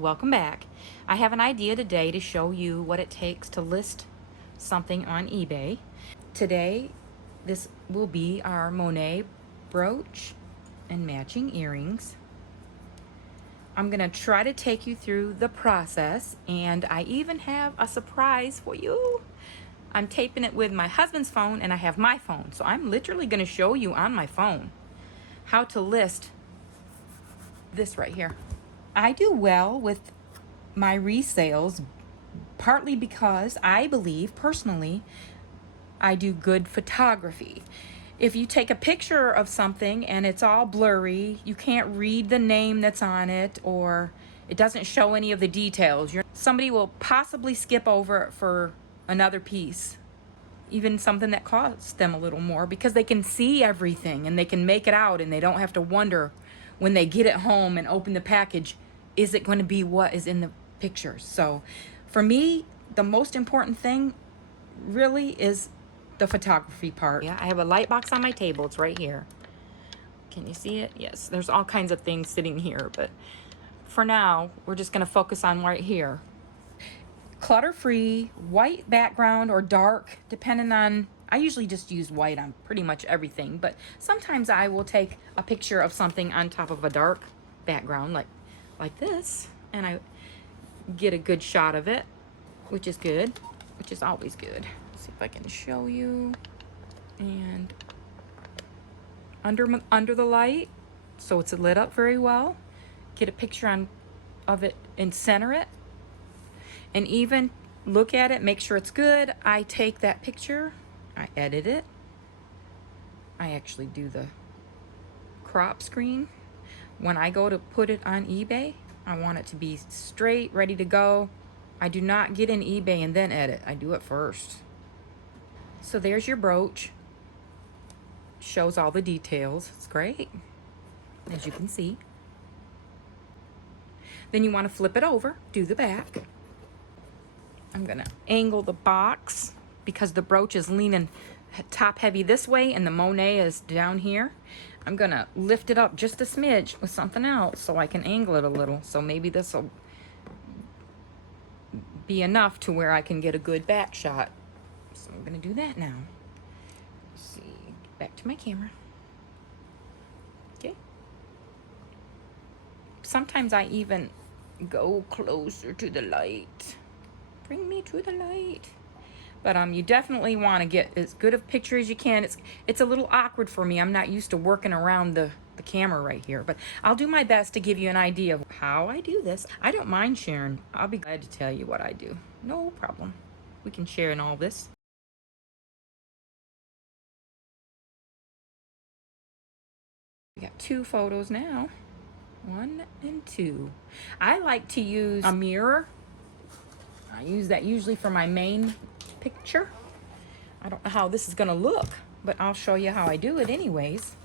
Welcome back. I have an idea today to show you what it takes to list something on eBay. Today, this will be our Monet brooch and matching earrings. I'm gonna try to take you through the process, and I even have a surprise for you. I'm taping it with my husband's phone and I have my phone, so I'm literally gonna show you on my phone how to list this right here. I do well with my resales partly because I believe personally I do good photography. If you take a picture of something and it's all blurry, you can't read the name that's on it, or it doesn't show any of the details, somebody will possibly skip over it for another piece, even something that costs them a little more, because they can see everything and they can make it out, and they don't have to wonder when they get it home and open the package, is it going to be what is in the pictures? So for me, the most important thing really is the photography part. Yeah, I have a light box on my table. It's right here. Can you see it? Yes, there's all kinds of things sitting here, but for now, we're just going to focus on right here. Clutter-free, white background or dark, depending on, I usually just use white on pretty much everything, but sometimes I will take a picture of something on top of a dark background like this, and I get a good shot of it, which is good, which is always good. Let's see if I can show you. And under the light, so it's lit up very well. Get a picture of it and center it, and even look at it, make sure it's good. I take that picture, I edit it. I actually do the crop screen. When I go to put it on eBay, I want it to be straight, ready to go. I do not get in eBay and then edit. I do it first. So there's your brooch. Shows all the details. It's great, as you can see. Then you want to flip it over, do the back. I'm gonna angle the box because the brooch is leaning top heavy this way and the Monet is down here. I'm gonna lift it up just a smidge with something else so I can angle it a little. So maybe this will be enough to where I can get a good back shot. So I'm gonna do that now. Let's see, back to my camera. Okay. Sometimes I even go closer to the light. Bring me to the light. But you definitely want to get as good a picture as you can. It's a little awkward for me. I'm not used to working around the camera right here, but I'll do my best to give you an idea of how I do this. I don't mind sharing. I'll be glad to tell you what I do. No problem. We can share in all this. We got 2 photos now. 1 and 2. I like to use a mirror. I use that usually for my main picture. I don't know how this is gonna look, but I'll show you how I do it anyways.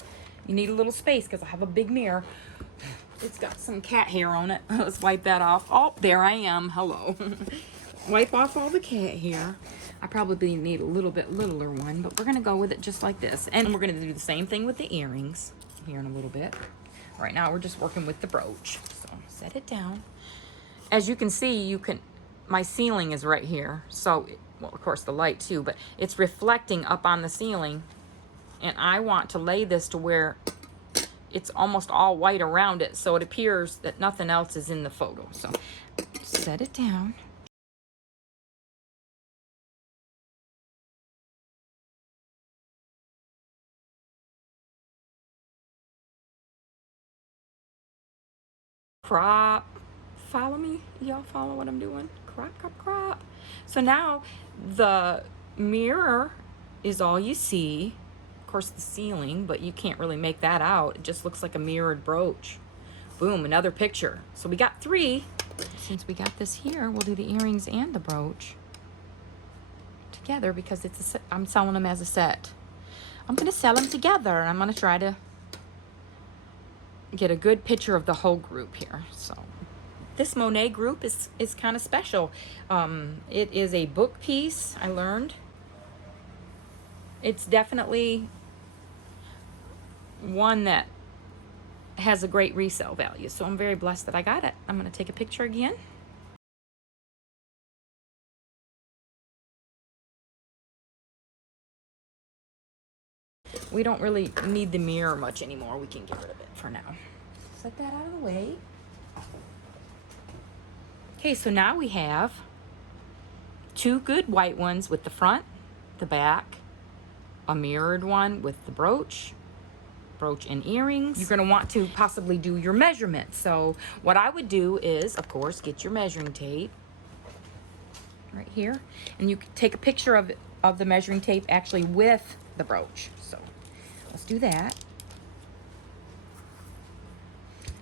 You need a little space because I have a big mirror. It's got some cat hair on it. Let's wipe that off. Oh, there I am. Hello. Wipe off all the cat hair. I probably need a little bit littler one, but we're gonna go with it just like this. And we're gonna do the same thing with the earrings here in a little bit. Right now we're just working with the brooch. So set it down. As you can see, my ceiling is right here. So, well, of course the light too, but it's reflecting up on the ceiling. And I want to lay this to where it's almost all white around it, so it appears that nothing else is in the photo. So set it down. Crop. Follow me? Y'all follow what I'm doing? Crop, crop, crop. So now the mirror is all you see. Of course the ceiling, but you can't really make that out. It just looks like a mirrored brooch. Boom, another picture. So we got 3. Since we got this here, we'll do the earrings and the brooch together because I'm selling them as a set. I'm gonna sell them together. I'm gonna try to get a good picture of the whole group here. So this Monet group is kind of special. It is a book piece, I learned. It's definitely one that has a great resale value. So I'm very blessed that I got it. I'm going to take a picture again. We don't really need the mirror much anymore. We can get rid of it for now. Set that out of the way. Okay, so now we have two good white ones with the front, the back, a mirrored one with the brooch and earrings. You're going to want to possibly do your measurements. So what I would do is, of course, get your measuring tape right here, and you can take a picture of the measuring tape actually with the brooch. So let's do that.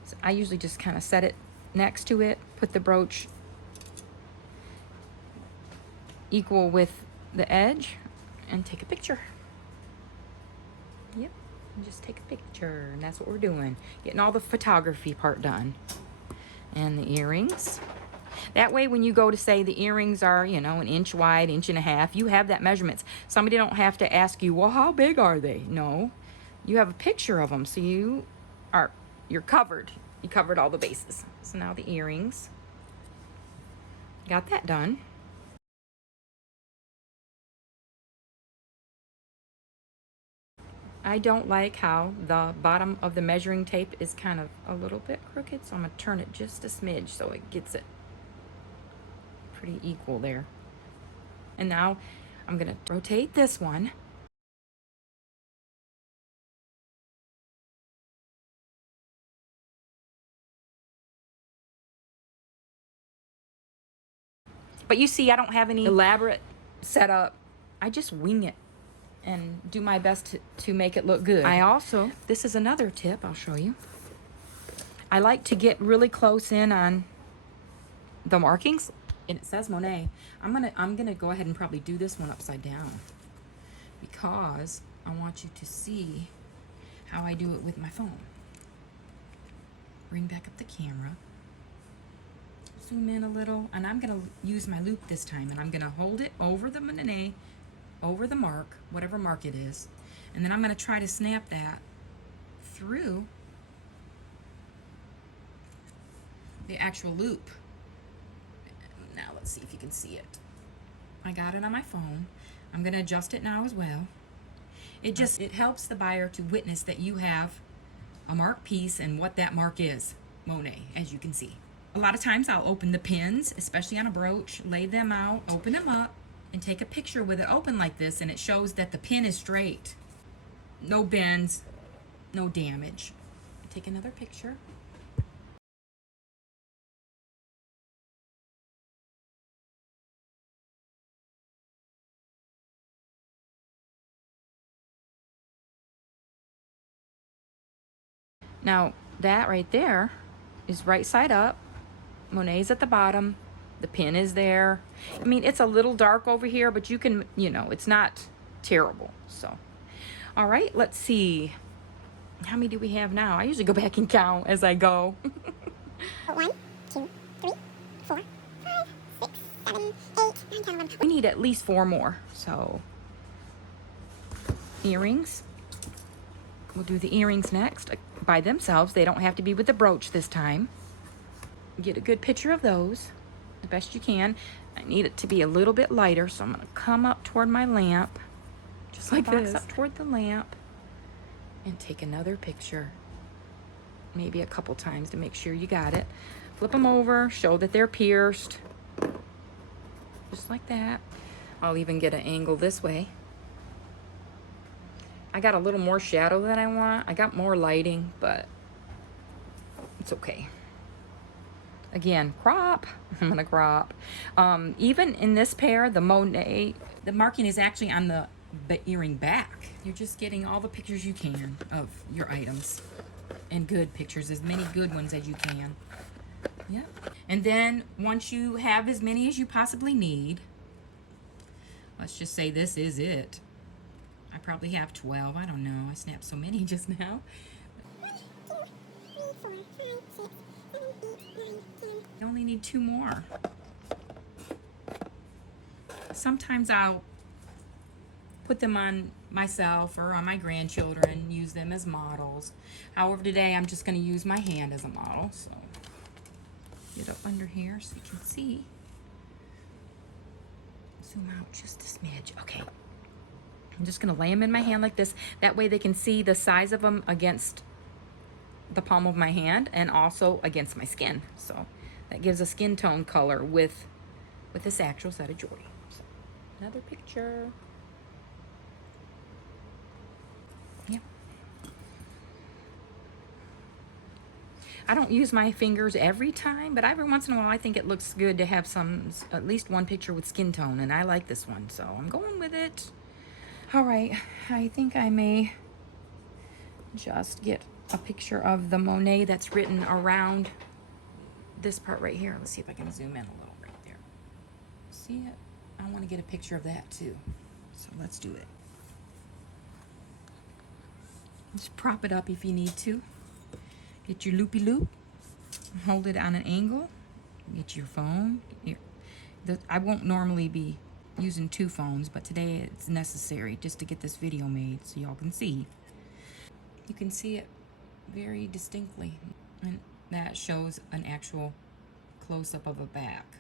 So I usually just kind of set it next to it, put the brooch equal with the edge, and take a picture. Yep, and just take a picture, and that's what we're doing. Getting all the photography part done. And the earrings. That way when you go to say the earrings are, you know, 1 inch wide, 1.5 inches, you have that measurements. Somebody don't have to ask you, well, how big are they? No, you have a picture of them, so you're covered. You covered all the bases. So now the earrings. Got that done. I don't like how the bottom of the measuring tape is kind of a little bit crooked, so I'm going to turn it just a smidge so it gets it pretty equal there. And now I'm going to rotate this one. But you see, I don't have any elaborate setup. I just wing it and do my best to make it look good. I also, this is another tip I'll show you. I like to get really close in on the markings, and it says Monet. I'm gonna go ahead and probably do this one upside down because I want you to see how I do it with my phone. Bring back up the camera. Zoom in a little, and I'm gonna use my loop this time, and I'm gonna hold it over the Monet, over the mark, whatever mark it is, and then I'm gonna try to snap that through the actual loop. Now let's see if you can see it. I got it on my phone. I'm gonna adjust it now as well. It helps the buyer to witness that you have a mark piece and what that mark is, Monet, as you can see. A lot of times I'll open the pins, especially on a brooch, lay them out, open them up, and take a picture with it open like this, and it shows that the pin is straight. No bends, no damage. Take another picture. Now, that right there is right side up. Monet's at the bottom. The pin is there. I mean, it's a little dark over here, but you can, you know, it's not terrible. So, all right, let's see. How many do we have now? I usually go back and count as I go. 1, 2, 3, 4, 5, 6, 7, 8, 9, 10, 11. We need at least 4 more. So, earrings. We'll do the earrings next by themselves. They don't have to be with the brooch this time. Get a good picture of those the best you can. I need it to be a little bit lighter, so I'm going to come up toward my lamp, just like this, up toward the lamp, and take another picture, maybe a couple times to make sure you got it. Flip them over, show that they're pierced, just like that. I'll even get an angle this way. I got a little more shadow than I want. I got more lighting, but it's okay. Again, crop. I'm gonna crop. Even in this pair, the Monet, the marking is actually on the earring back. You're just getting all the pictures you can of your items, and good pictures, as many good ones as you can. Yep. And then once you have as many as you possibly need, let's just say this is it. I probably have 12. I don't know. I snapped so many just now. 1, 2, 3, 4, 5, 6, 7, 8, 9, 10. I only need 2 more. Sometimes I'll put them on myself or on my grandchildren, use them as models. However, today I'm just going to use my hand as a model. So get up under here so you can see. Zoom out just a smidge. Okay. I'm just going to lay them in my hand like this. That way they can see the size of them against the palm of my hand and also against my skin. So that gives a skin tone color with this actual set of jewelry. So, another picture. Yeah. I don't use my fingers every time, but every once in a while I think it looks good to have at least one picture with skin tone, and I like this one, so I'm going with it. All right, I think I may just get a picture of the Monet that's written around this part right here. Let's see if I can zoom in a little right there. See it? I want to get a picture of that too. So let's do it. Just prop it up if you need to. Get your loopy loop. Hold it on an angle. Get your phone. I won't normally be using two phones, but today it's necessary just to get this video made so y'all can see. You can see it very distinctly, and that shows an actual close-up of a back.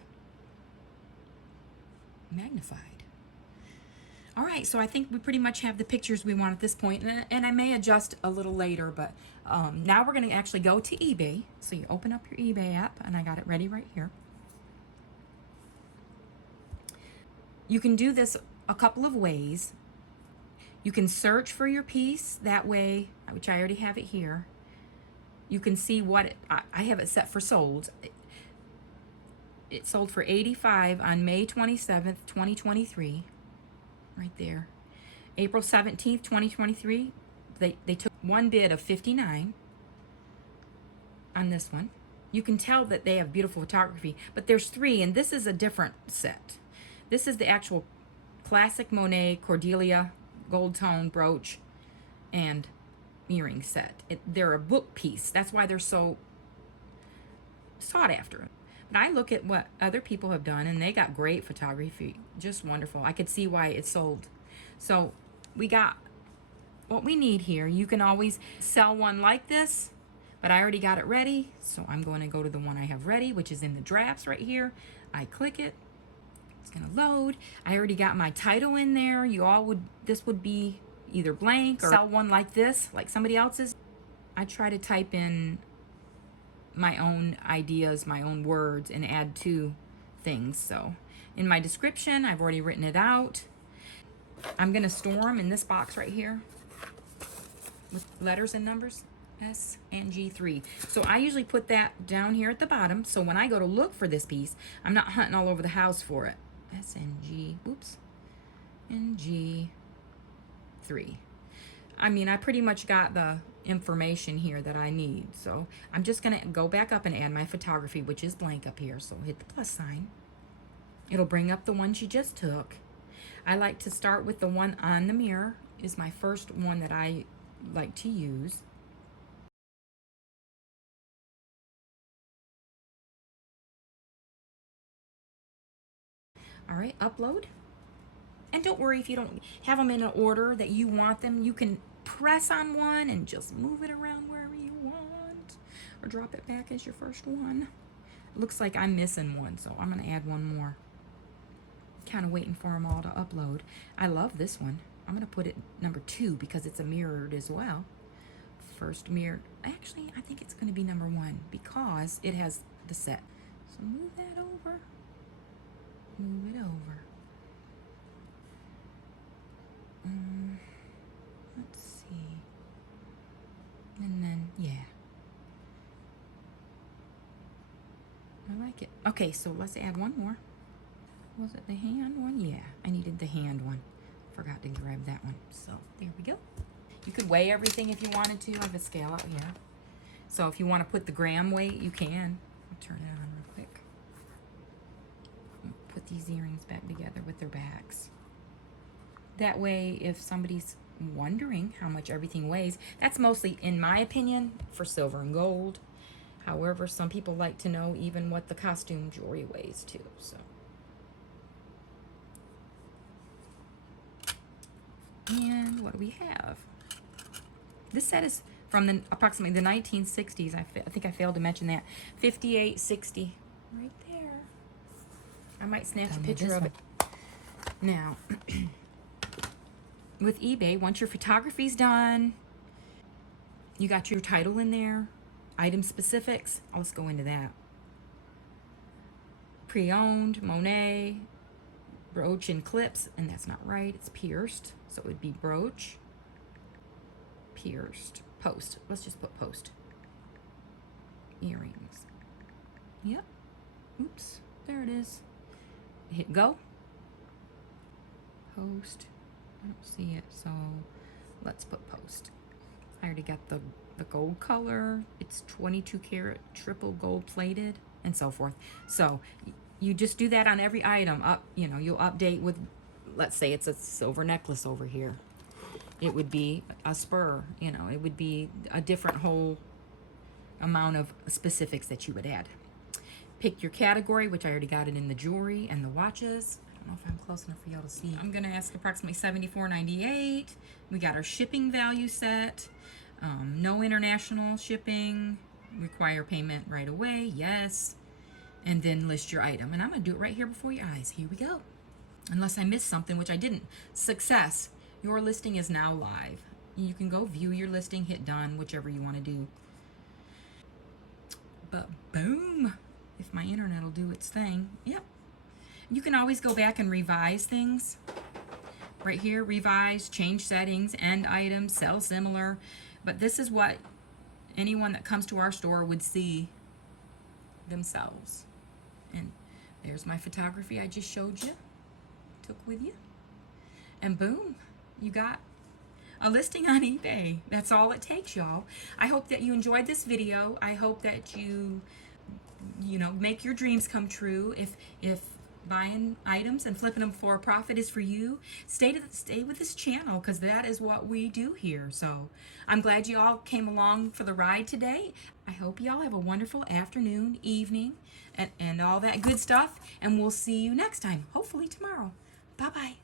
Magnified. All right, so I think we pretty much have the pictures we want at this point, and I may adjust a little later, but now we're going to actually go to eBay. So you open up your eBay app, and I got it ready right here. You can do this a couple of ways. You can search for your piece that way, which I already have it here. You can see what I have it set for sold. It sold for $85 on May 27th, 2023. Right there. April 17th, 2023. They took one bid of $59 on this one. You can tell that they have beautiful photography, but there's three, and this is a different set. This is the actual classic Monet Cordelia gold tone brooch and earring set. They're a book piece. That's why they're so sought after. But I look at what other people have done, and they got great photography, just wonderful. I could see why it sold. So we got what we need here. You can always sell one like this, but I already got it ready, so I'm going to go to the one I have ready, which is in the drafts right here. I click it. It's going to load. I already got my title in there. This would be either blank or sell one like this, like somebody else's. I try to type in my own ideas, my own words, and add to things. So in my description, I've already written it out. I'm going to store them in this box right here with letters and numbers, SNG3. So I usually put that down here at the bottom, so when I go to look for this piece, I'm not hunting all over the house for it. NG3. I mean, I pretty much got the information here that I need. So I'm just going to go back up and add my photography, which is blank up here. So hit the plus sign. It'll bring up the ones you just took. I like to start with the one on the mirror. Is my first one that I like to use. All right, upload. And don't worry if you don't have them in an order that you want them. You can press on one and just move it around wherever you want, or drop it back as your first one. Looks like I'm missing one, so I'm going to add one more. Kind of waiting for them all to upload. I love this one. I'm going to put it number 2 because it's a mirrored as well. First mirror. Actually, I think it's going to be number 1 because it has the set. So move that over. Move it over. Let's see. And then, yeah. I like it. Okay, so let's add one more. Was it the hand one? Yeah, I needed the hand one. Forgot to grab that one. So there we go. You could weigh everything if you wanted to. I have a scale out here. So if you want to put the gram weight, you can. I'll turn it on real quick. Put these earrings back together with their backs. That way, if somebody's wondering how much everything weighs, that's mostly, in my opinion, for silver and gold. However, some people like to know even what the costume jewelry weighs too. So And what do we have? This set is from approximately the 1960s. I think I failed to mention that. 5860. Right there. I might snatch a picture of it. Now, with eBay, once your photography's done, you got your title in there, item specifics. Let's go into that. Pre-owned, Monet, brooch and clips, and that's not right. It's pierced, so it would be brooch, pierced, post. Let's just put post. Earrings. Yep. Oops. There it is. Hit go. Post. I don't see it, so let's put post. I already got the gold color. It's 22 karat triple gold plated and so forth. So you just do that on every item. You'll update with, let's say it's a silver necklace over here. It would be a spur, it would be a different whole amount of specifics that you would add. Pick your category, which I already got it in the jewelry and the watches. I don't know if I'm close enough for y'all to see. I'm gonna ask approximately $74.98. We got our shipping value set. No international shipping. Require payment right away, yes. And then list your item. And I'm gonna do it right here before your eyes. Here we go. Unless I missed something, which I didn't. Success. Your listing is now live. You can go view your listing, hit done, whichever you want to do. But boom, if my internet will do its thing. Yep. You can always go back and revise things. Right here, revise, change settings, end items, sell similar. But this is what anyone that comes to our store would see themselves. And there's my photography I just showed you, took with you. And boom, you got a listing on eBay. That's all it takes, y'all. I hope that you enjoyed this video. I hope that you make your dreams come true. If buying items and flipping them for a profit is for you, stay with this channel, because that is what we do here. So I'm glad you all came along for the ride today. I hope you all have a wonderful afternoon, evening, and all that good stuff. And we'll see you next time, hopefully tomorrow. Bye-bye.